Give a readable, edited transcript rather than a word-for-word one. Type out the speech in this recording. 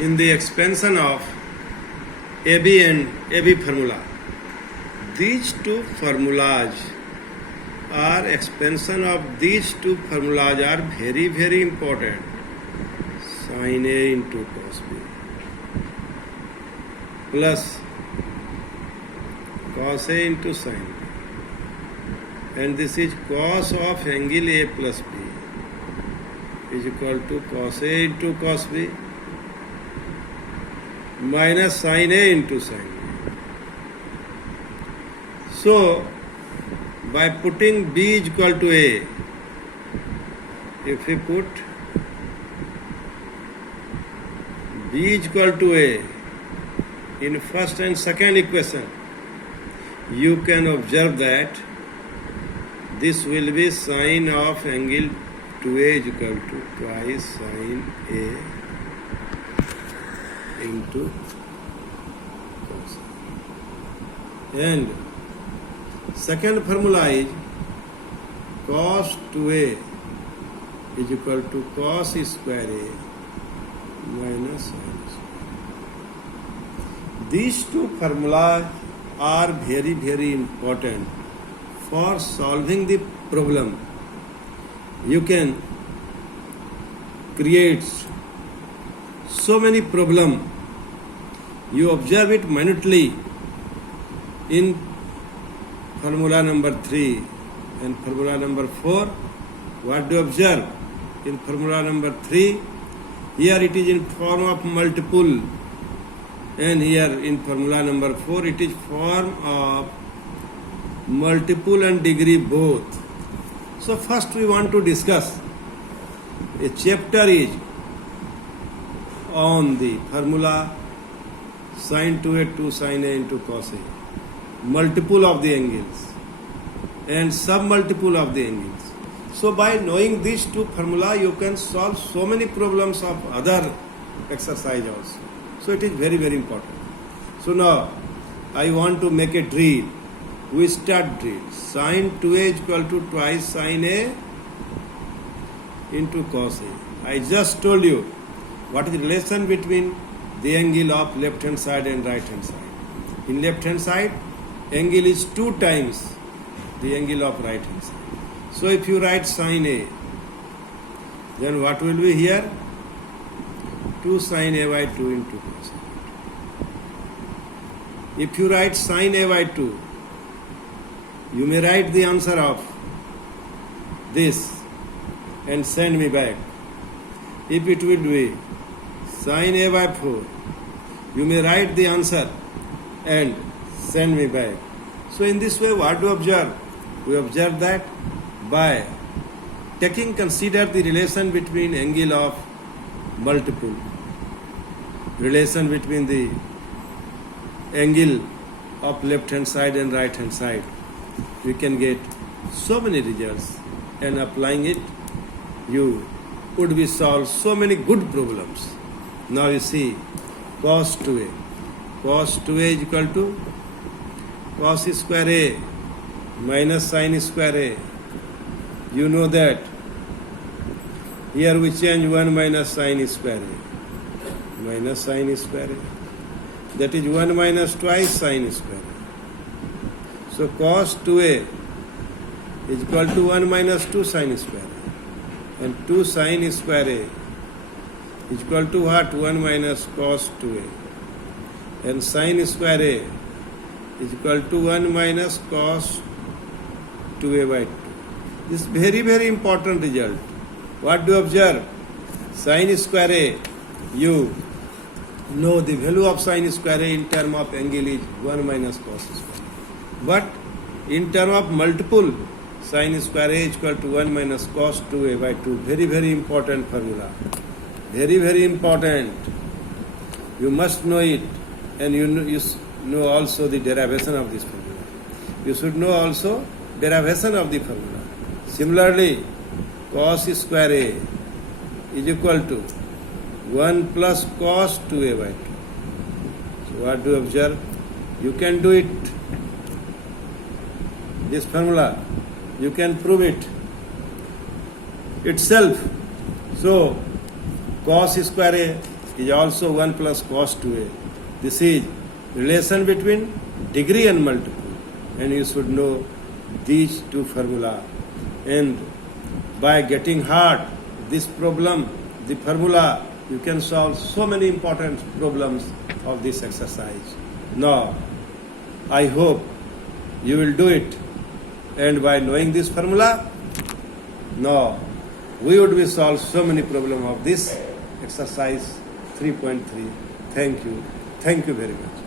in the expansion of AB and AB formula. These two formulas are expansion of these two formulas are very, very important. Sin A into cos B plus cos A into sin B, and this is cos of angle A plus B is equal to cos A into cos B minus sin A into sin B. So, by putting B is equal to A, if we put B is equal to A in first and second equation, you can observe that this will be sine of angle 2A is equal to twice sine A into cos A. And second formula is cos 2A is equal to cos square A minus sin square. These two formulas are very, very important for solving the problem. You can create so many problems. You observe it minutely in formula number 3 and formula number 4. What do you observe? In formula number 3, here it is in form of multiple, and here in formula number 4 it is form of multiple and degree both. So first we want to discuss a chapter is on the formula sin 2A 2 sin A into cos A, multiple of the angles and submultiple of the angles. So by knowing these two formula, you can solve so many problems of other exercise also. So it is very, very important. So now I want to make a drill. We start drill. Sin 2A is equal to twice sin A into cos A. I just told you what is the relation between the angle of left hand side and right hand side. In left hand side, angle is 2 times the angle of right hand side. So if you write sin A, then what will be here? 2 sin A by 2 into cos A. If you write sin A by 2, you may write the answer of this and send me back. If it will be sin A by 4, you may write the answer and send me back. So in this way, what do we observe? We observe that by consider the relation between angle of multiple, relation between the angle of left hand side and right hand side, we can get so many results, and applying it, you would be solve so many good problems. Now you see cos 2A. Cos 2A is equal to cos square A minus sin square A. You know that here we change 1 minus sin square A. Minus sin square A. That is 1 minus twice sin square A. So cos 2A is equal to 1 minus 2 sin square A. And 2 sin square A is equal to what? 1 minus cos 2A. And sin square A is equal to 1 minus cos 2A by 2. This is very, very important result. What do you observe? Sin square A, you know the value of sin square A in term of angle is 1 minus cos square. But in term of multiple, sin square A is equal to 1 minus cos 2A by 2. Very, very important formula. Very, very important. You must know it, and you know also the derivation of this formula. You should know also derivation of the formula. Similarly, cos square A is equal to 1 plus cos 2A by 2. So what do you observe? You can do it. This formula, you can prove it itself. So cos square A is also 1 plus cos 2a. This is relation between degree and multiple, and you should know these two formula. And by getting hard this problem, the formula, you can solve so many important problems of this exercise. Now, I hope you will do it, and by knowing this formula, now we would be solved so many problems of this exercise 3.3. Thank you very much.